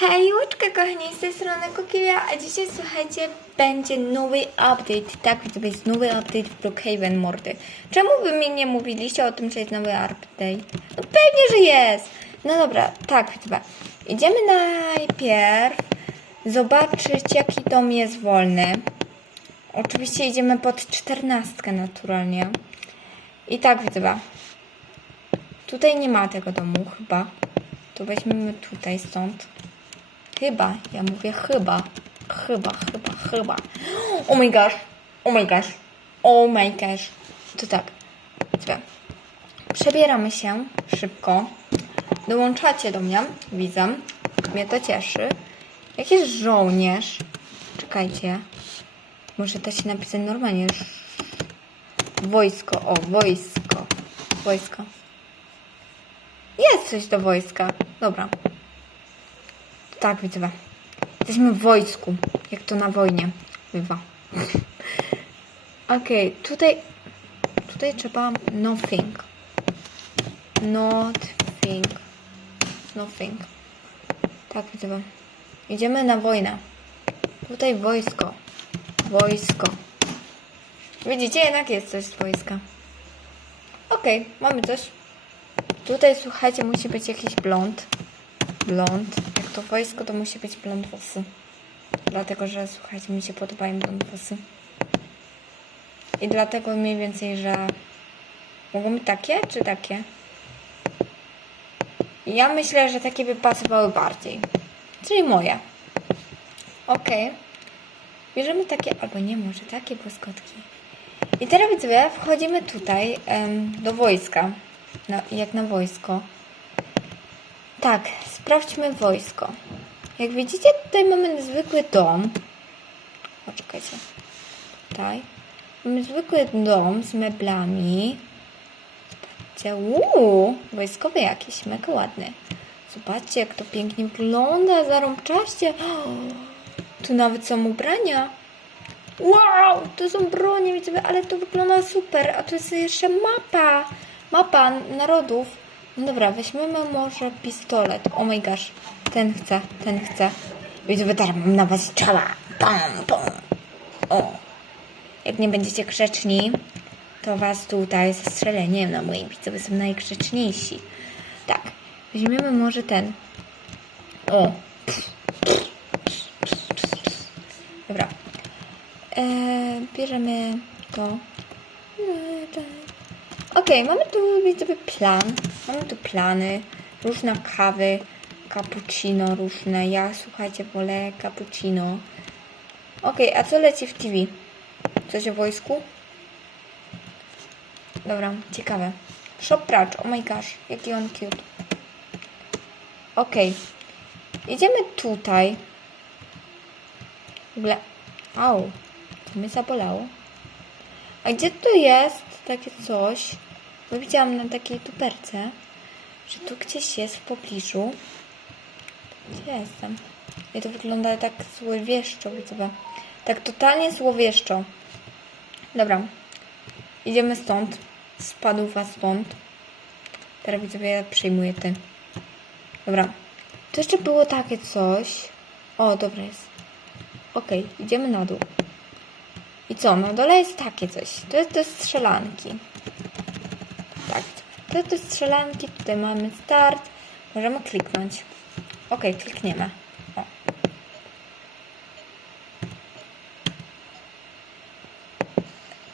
Hej, łuczka kochani, z tej strony Kukilia, a dzisiaj słuchajcie, będzie nowy update, tak, to jest nowy update w Brookhaven mordy. Czemu wy mi nie mówiliście o tym, że jest nowy update? No pewnie, że jest! No dobra, tak, chyba. Idziemy najpierw zobaczyć, jaki dom jest wolny. Oczywiście idziemy pod czternastkę naturalnie. I tak, widzowie. Tutaj nie ma tego domu, chyba. To weźmiemy tutaj stąd. Chyba, ja mówię chyba. Chyba, chyba, chyba. Oh my gosh. Oh my gosh. Oh my gosh. To tak. Słuchaj. Przebieramy się szybko. Dołączacie do mnie. Widzę. Mnie to cieszy. Jakiś żołnierz. Czekajcie. Może da się napisać normalnie. Wojsko. O, wojsko. Wojsko. Jest coś do wojska. Dobra. Tak, widzowie. Jesteśmy w wojsku. Jak to na wojnie bywa. Okej, tutaj... Tutaj trzeba nothing. Nothing. Nothing. Tak, widzowie. Idziemy na wojnę. Tutaj wojsko. Wojsko. Widzicie, jednak jest coś z wojska. Okej, mamy coś. Tutaj, słuchajcie, musi być jakiś blond. Blond. To wojsko, to musi być blond włosy. Dlatego, że słuchajcie, mi się podobają blond włosy. I dlatego mniej więcej, że mogą być takie, czy takie? Ja myślę, że takie by pasowały bardziej. Czyli moje. Okej. Bierzemy takie, albo nie, może takie błyskotki. I teraz widzowie, wchodzimy tutaj em, do wojska. Na, jak na wojsko. Tak, sprawdźmy wojsko. Jak widzicie, tutaj mamy zwykły dom. Poczekajcie. Tutaj. Mamy zwykły dom z meblami. Zobaczcie, uuu, wojskowy jakiś, mega ładny. Zobaczcie, jak to pięknie wygląda, zarąbczaście. Tu nawet są ubrania. Wow, to są bronie, widzowie, ale to wygląda super. A tu jest jeszcze mapa. Mapa narodów. Dobra, weźmiemy może pistolet. Oh my gosh. Ten chce, ten chce. Widzowie, teraz mam na was czała. Pam, pam. O. Jak nie będziecie grzeczni, to was tutaj zastrzelę. Nie wiem, no moi widzowie są najgrzeczniejsi. Tak, weźmiemy może ten. O. Dobra. Eee, bierzemy to. Okej, mamy tu widzowie plan. Mamy tu plany, różne kawy, cappuccino różne. Ja słuchajcie, wolę cappuccino. Okej, a co leci w TV? Coś o wojsku? Dobra, ciekawe. Shop oh my gosh, jaki on cute. Okej. Idziemy tutaj. W ogóle... Au, to mnie zabolało. A gdzie tu jest takie coś? Bo widziałam na takiej tuperce, że tu gdzieś jest w pobliżu. Gdzie jestem? I to wygląda tak złowieszczo, widzowie. Tak totalnie złowieszczo. Dobra. Idziemy stąd. Spadł was stąd. Teraz widzowie, ja przyjmuję ten. Dobra. Tu jeszcze było takie coś. O, dobra jest. Okej, idziemy na dół. I co? Na dole jest takie coś. To jest do strzelanki. Tak. To jest strzelanki. Tutaj mamy start. Możemy kliknąć. Ok, klikniemy. O.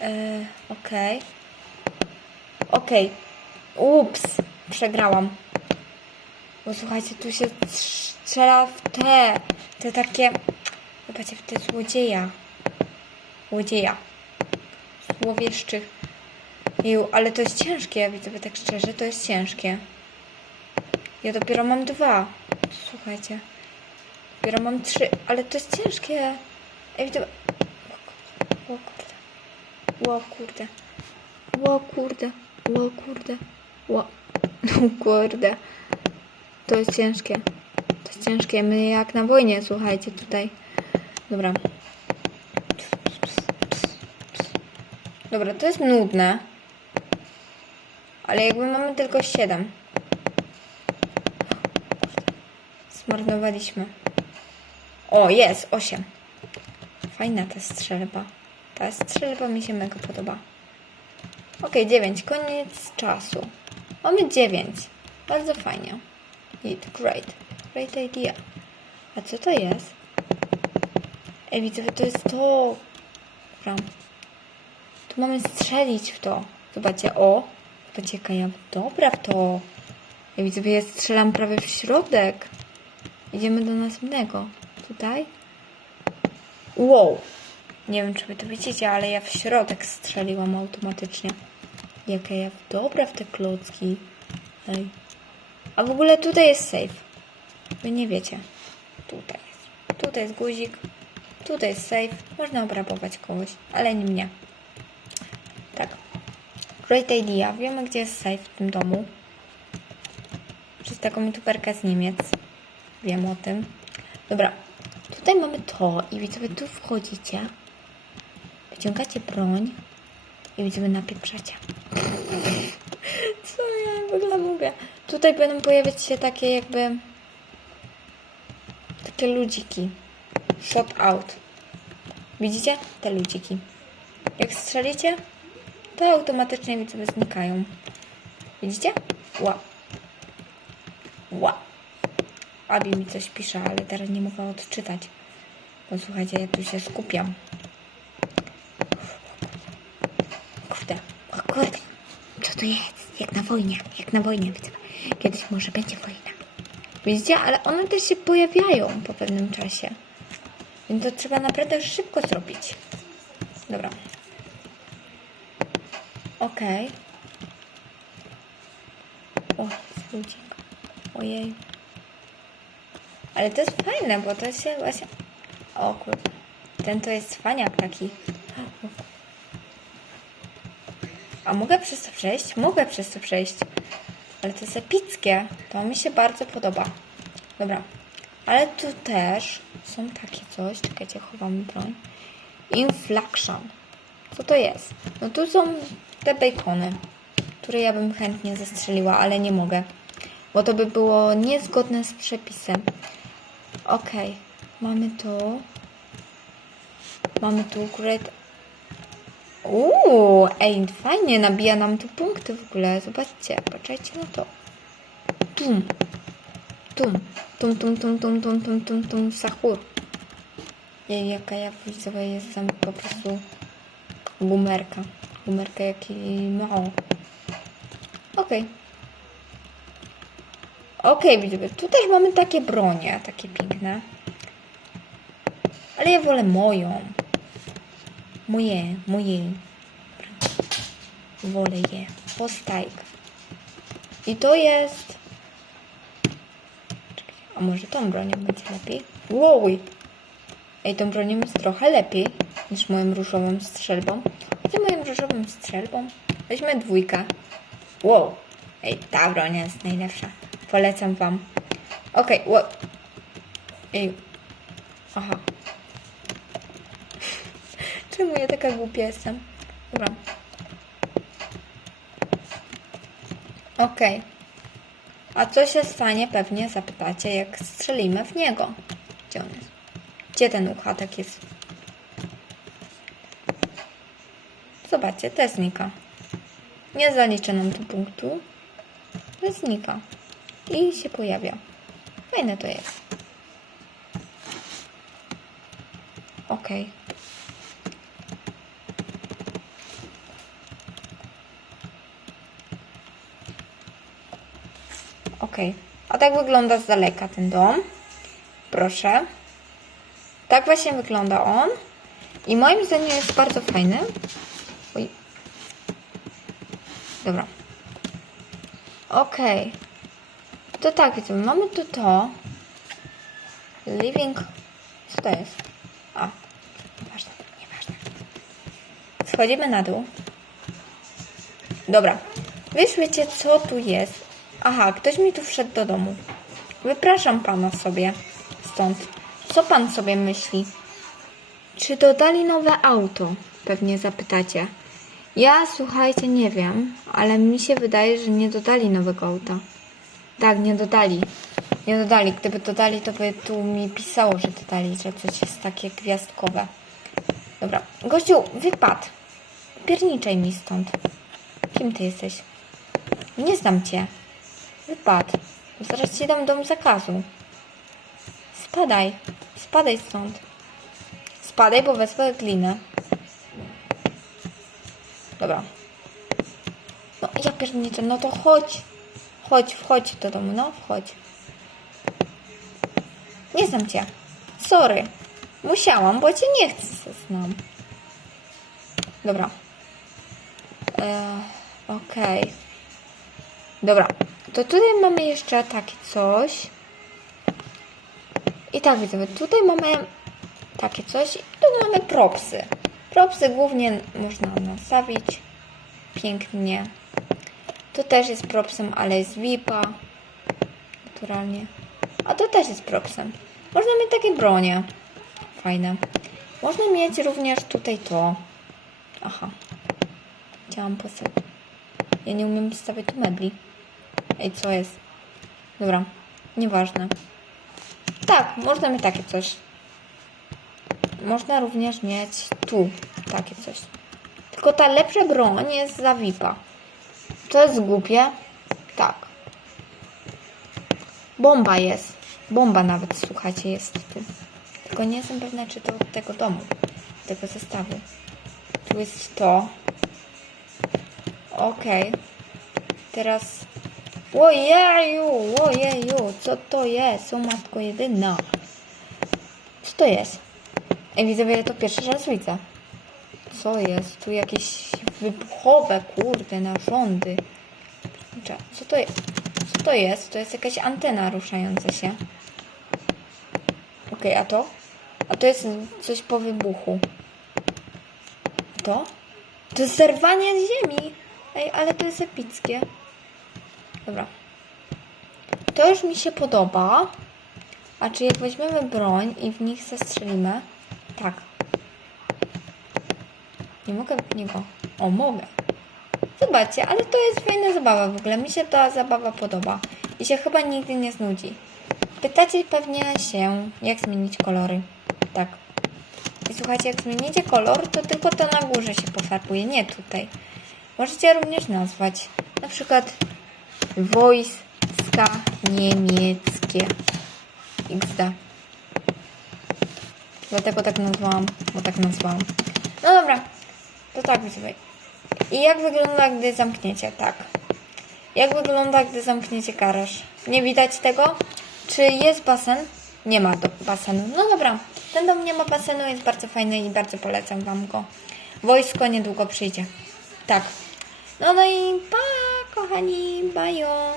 Yy, Okej. Okej. Ups. Przegrałam. Bo słuchajcie, tu się strzela w te. Te takie. Zobaczcie, w te złodzieja. Złodzieja. Złowieszczych. Jeju, ale to jest ciężkie, widzę tak szczerze, to jest ciężkie. Ja dopiero mam dwa. Słuchajcie. Dopiero mam trzy, ale to jest ciężkie. Ej, widzę... O kurde. O kurde. O kurde. O kurde. O kurde. To jest ciężkie. To jest ciężkie. My jak na wojnie, słuchajcie, tutaj. Dobra. Dobra, to jest nudne. Ale jakby mamy tylko 7. zmarnowaliśmy. O, jest, 8. Fajna ta strzelba. Ta strzelba mi się mega podoba. Ok, 9. Koniec czasu. Mamy 9. Bardzo fajnie. It, great. Great idea. A co to jest? Ej, widzowie, to jest to. Dobra. Tu mamy strzelić w to. Zobaczcie, o. Jaka ja dobra to. Ja widzowie, ja strzelam prawie w środek. Idziemy do następnego. Tutaj. Wow. Nie wiem, czy wy to widzicie, ale ja w środek strzeliłam automatycznie. Jaka ja dobra w te klocki. Ej. A w ogóle tutaj jest safe. Wy nie wiecie. Tutaj jest. Tutaj jest guzik. Tutaj jest safe. Można obrabować kogoś, ale nie mnie. Great idea. Wiemy, gdzie jest safe w tym domu. Przez taką youtuberkę z Niemiec. Wiem o tym. Dobra. Tutaj mamy to i widzowie tu wchodzicie. Wyciągacie broń i widzowie napieprzacie. Co ja w ogóle mówię? Tutaj będą pojawiać się takie jakby takie ludziki. Shot out. Widzicie? Te ludziki. Jak strzelicie, to automatycznie widzowie znikają. Widzicie? Ła. Ła. Abi mi coś pisze, ale teraz nie mogę odczytać. Bo słuchajcie, ja tu się skupiam. Kurde, o kurde. Co to jest? Jak na wojnie, jak na wojnie. Kiedyś może będzie wojna. Widzicie? Ale one też się pojawiają po pewnym czasie. Więc to trzeba naprawdę szybko zrobić. Dobra. Okej. O, jest ludzik. Ojej. Ale to jest fajne, bo to się właśnie... O kurde. Ten to jest faniak taki. A mogę przez to przejść? Mogę przez to przejść. Ale to jest epickie. To mi się bardzo podoba. Dobra. Ale tu też są takie coś. Czekajcie, chowamy broń. Inflaction. Co to jest? No tu są te bacony, które ja bym chętnie zastrzeliła, ale nie mogę. Bo to by było niezgodne z przepisem. Okej. Mamy to. Mamy tu great Uuu, ej, fajnie, nabija nam tu punkty w ogóle. Zobaczcie, patrzajcie na to. Tum. Tum. Tum, tum, tum, tum, tum, tum, tum, tum, sahur. Jej, jaka ja widzowa jestem po prostu gumerka. Jaki mało. Okej. Okej, widzowie, tu też mamy takie bronie, takie piękne. Ale ja wolę moją. Moje, moje. Wolę je. Postajk. I to jest... A może tą bronią będzie lepiej? Wow! Ej, tą bronią jest trochę lepiej niż moją różową strzelbą. Za moją różową strzelbą weźmy dwójkę. Wow! Ej, ta broń jest najlepsza. Polecam wam. Okej, okay, wow. Ej. Aha. Czemu ja taka głupia jestem? Dobra. Okej. A co się stanie, pewnie zapytacie, jak strzelimy w niego. Gdzie on jest? Gdzie ten uchatek jest? Zobaczcie, też znika. Nie zaliczę nam tu punktu. Ale znika. I się pojawia. Fajne to jest. Okay. Ok. A tak wygląda z daleka ten dom. Proszę. Tak właśnie wygląda on. I moim zdaniem jest bardzo fajny. Dobra. Ok. To tak, widzę. Mamy tu to. Living. Co to jest? A. Nieważne, nieważne. Schodzimy na dół. Dobra. Wiesz, wiecie, co tu jest? Aha, ktoś mi tu wszedł do domu. Wypraszam pana sobie stąd. Co pan sobie myśli? Czy dodali nowe auto? Pewnie zapytacie. Ja, słuchajcie, nie wiem, ale mi się wydaje, że nie dodali nowego auta. Tak, nie dodali. Nie dodali. Gdyby dodali, to by tu mi pisało, że dodali, że coś jest takie gwiazdkowe. Dobra. Gościu, wypad. Pierniczaj mi stąd. Kim ty jesteś? Nie znam cię. Wypad. Zaraz ci dam dom zakazu. Spadaj. Spadaj stąd. Spadaj, bo wezmę glinę. Dobra. No ja pierniczę, no to chodź. Chodź, wchodź do domu, no wchodź. Nie znam cię. Sorry. Musiałam, bo cię nie chcę znam. Dobra. Eee, Okej. Dobra. To tutaj mamy jeszcze takie coś. I tak widzimy, tutaj mamy takie coś. I tu mamy propsy. Propsy głównie można nastawić. Pięknie. Tu też jest propsem, ale jest VIPa. Naturalnie. A to też jest propsem. Można mieć takie bronie. Fajne. Można mieć również tutaj to. Aha. Chciałam postawić. Ja nie umiem stawiać tu mebli. Ej, co jest? Dobra. Nieważne. Tak, można mieć takie coś. Można również mieć tu takie coś. Tylko ta lepsza broń jest za VIPa. To jest głupie. Tak. Bomba jest. Bomba nawet, słuchajcie, jest tu. Tylko nie jestem pewna, czy to od tego domu, tego zestawu. Tu jest to. Okej. Teraz... Ojeju, ojeju, co to jest? O matko jedyna. Co to jest? Ej, widzowie, to pierwszy raz widzę. Co jest? Tu jakieś wybuchowe, kurde, narządy. Co to jest? Co to jest? To jest jakaś antena ruszająca się. Okej, a to? A to jest coś po wybuchu. To? To jest zerwanie z ziemi. Ej, ale to jest epickie. Dobra. To już mi się podoba. A czy jak weźmiemy broń i w nich zastrzelimy? Tak. Nie mogę niego. O, mogę. Zobaczcie, ale to jest fajna zabawa w ogóle. Mi się ta zabawa podoba. I się chyba nigdy nie znudzi. Pytacie pewnie się, jak zmienić kolory. Tak. I słuchajcie, jak zmienicie kolor, to tylko to na górze się pofarbuje, nie tutaj. Możecie również nazwać na przykład wojska niemieckie. XD. Dlatego tak nazwałam, bo tak nazwałam. No dobra, to tak widzowie. I jak wygląda, gdy zamkniecie? Tak. Jak wygląda, gdy zamkniecie garaż? Nie widać tego? Czy jest basen? Nie ma do basenu. No dobra, ten dom nie ma basenu, jest bardzo fajny i bardzo polecam Wam go. Wojsko niedługo przyjdzie. Tak. No no i pa, kochani, bajo.